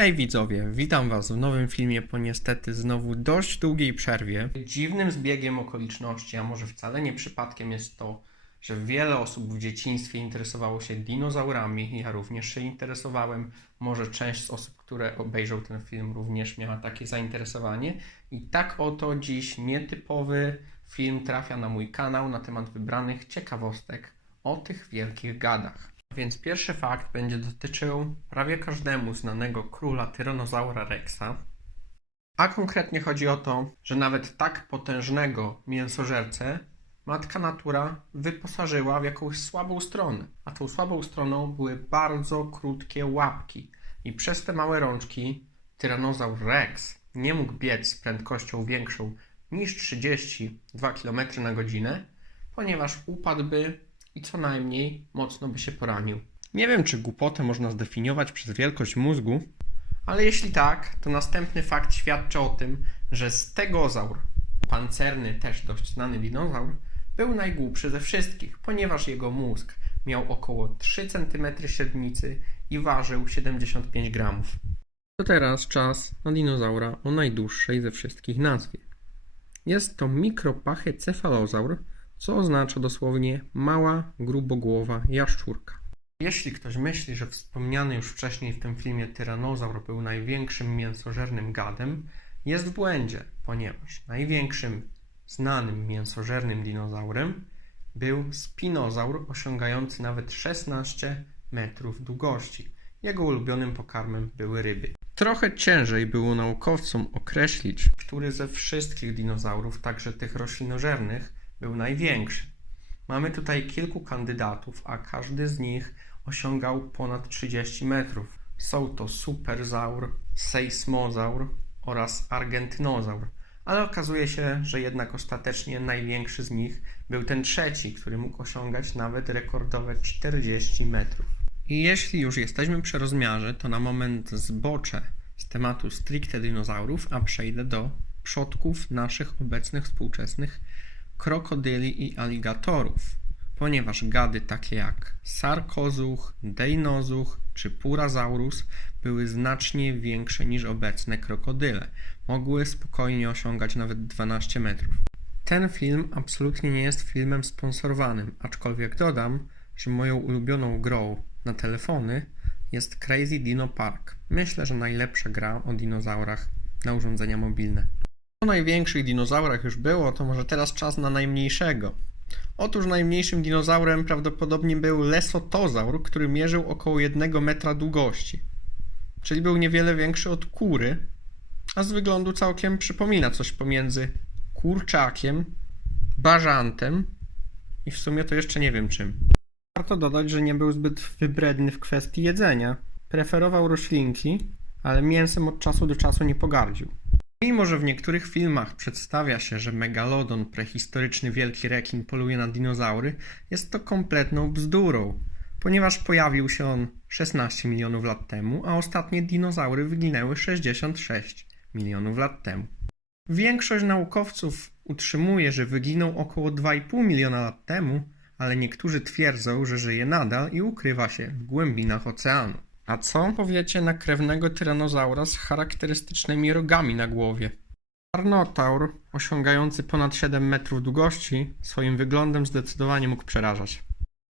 Hej widzowie, witam was w nowym filmie po niestety znowu dość długiej przerwie. Dziwnym zbiegiem okoliczności, a może wcale nie przypadkiem jest to, że wiele osób w dzieciństwie interesowało się dinozaurami. Ja również się interesowałem. Może część z osób, które obejrzą ten film również miała takie zainteresowanie. I tak oto dziś nietypowy film trafia na mój kanał na temat wybranych ciekawostek o tych wielkich gadach. Więc pierwszy fakt będzie dotyczył prawie każdemu znanego króla tyranozaura Rexa. A konkretnie chodzi o to, że nawet tak potężnego mięsożercę matka natura wyposażyła w jakąś słabą stronę. A tą słabą stroną były bardzo krótkie łapki. I przez te małe rączki tyranozaur Rex nie mógł biec z prędkością większą niż 32 km na godzinę, ponieważ upadłby i co najmniej mocno by się poranił. Nie wiem, czy głupotę można zdefiniować przez wielkość mózgu, ale jeśli tak, to następny fakt świadczy o tym, że stegozaur, pancerny, też dość znany dinozaur, był najgłupszy ze wszystkich, ponieważ jego mózg miał około 3 cm średnicy i ważył 75 gramów. To teraz czas na dinozaura o najdłuższej ze wszystkich nazwie. Jest to mikropachycefalozaur, co oznacza dosłownie mała, grubogłowa jaszczurka. Jeśli ktoś myśli, że wspomniany już wcześniej w tym filmie tyranozaur był największym mięsożernym gadem, jest w błędzie, ponieważ największym znanym mięsożernym dinozaurem był spinozaur osiągający nawet 16 metrów długości. Jego ulubionym pokarmem były ryby. Trochę ciężej było naukowcom określić, który ze wszystkich dinozaurów, także tych roślinożernych, był największy. Mamy tutaj kilku kandydatów, a każdy z nich osiągał ponad 30 metrów. Są to superzaur, seismozaur oraz argentynozaur, ale okazuje się, że jednak ostatecznie największy z nich był ten trzeci, który mógł osiągać nawet rekordowe 40 metrów. I jeśli już jesteśmy przy rozmiarze, to na moment zboczę z tematu stricte dinozaurów, a przejdę do przodków naszych obecnych współczesnych krokodyli i aligatorów, ponieważ gady takie jak sarkozuch, dejnozuch czy purasaurus były znacznie większe niż obecne krokodyle. Mogły spokojnie osiągać nawet 12 metrów. Ten film absolutnie nie jest filmem sponsorowanym, aczkolwiek dodam, że moją ulubioną grą na telefony jest Crazy Dino Park. Myślę, że najlepsza gra o dinozaurach na urządzenia mobilne. O największych dinozaurach już było, to może teraz czas na najmniejszego. Otóż najmniejszym dinozaurem prawdopodobnie był lesotozaur, który mierzył około 1 metra długości. Czyli był niewiele większy od kury, a z wyglądu całkiem przypomina coś pomiędzy kurczakiem, bażantem i w sumie to jeszcze nie wiem czym. Warto dodać, że nie był zbyt wybredny w kwestii jedzenia. Preferował roślinki, ale mięsem od czasu do czasu nie pogardził. Mimo, że w niektórych filmach przedstawia się, że megalodon, prehistoryczny wielki rekin, poluje na dinozaury, jest to kompletną bzdurą, ponieważ pojawił się on 16 milionów lat temu, a ostatnie dinozaury wyginęły 66 milionów lat temu. Większość naukowców utrzymuje, że wyginął około 2,5 miliona lat temu, ale niektórzy twierdzą, że żyje nadal i ukrywa się w głębinach oceanu. A co powiecie na krewnego tyranozaura z charakterystycznymi rogami na głowie? Carnotaur, osiągający ponad 7 metrów długości, swoim wyglądem zdecydowanie mógł przerażać.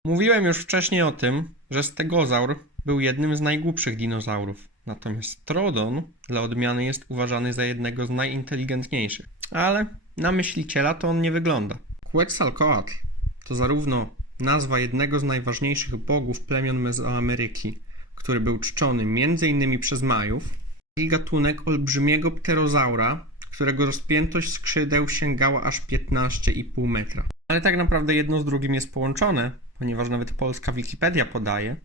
Mówiłem już wcześniej o tym, że stegozaur był jednym z najgłupszych dinozaurów, natomiast Trodon dla odmiany jest uważany za jednego z najinteligentniejszych. Ale na myśliciela to on nie wygląda. Quetzalcoatl to zarówno nazwa jednego z najważniejszych bogów plemion Mezoameryki, który był czczony m.in. przez Majów, i gatunek olbrzymiego pterozaura, którego rozpiętość skrzydeł sięgała aż 15,5 metra. Ale tak naprawdę jedno z drugim jest połączone, ponieważ nawet polska Wikipedia podaje,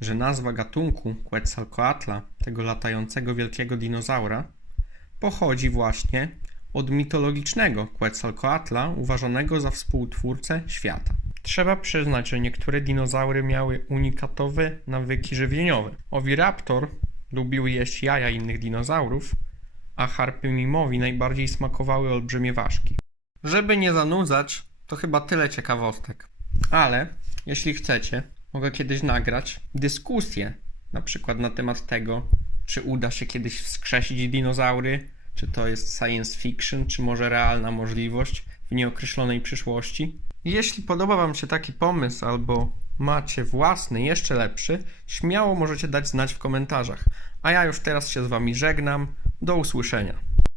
że nazwa gatunku Quetzalcoatla, tego latającego wielkiego dinozaura, pochodzi właśnie od mitologicznego Quetzalcoatla, uważanego za współtwórcę świata. Trzeba przyznać, że niektóre dinozaury miały unikatowe nawyki żywieniowe. Oviraptor lubił jeść jaja innych dinozaurów, a Harpymimowi najbardziej smakowały olbrzymie ważki. Żeby nie zanudzać, to chyba tyle ciekawostek. Ale, jeśli chcecie, mogę kiedyś nagrać dyskusję, na przykład na temat tego, Czy uda się kiedyś wskrzesić dinozaury? Czy to jest science fiction, czy może realna możliwość w nieokreślonej przyszłości? Jeśli podoba Wam się taki pomysł albo macie własny, jeszcze lepszy, śmiało możecie dać znać w komentarzach. A ja już teraz się z Wami żegnam. Do usłyszenia.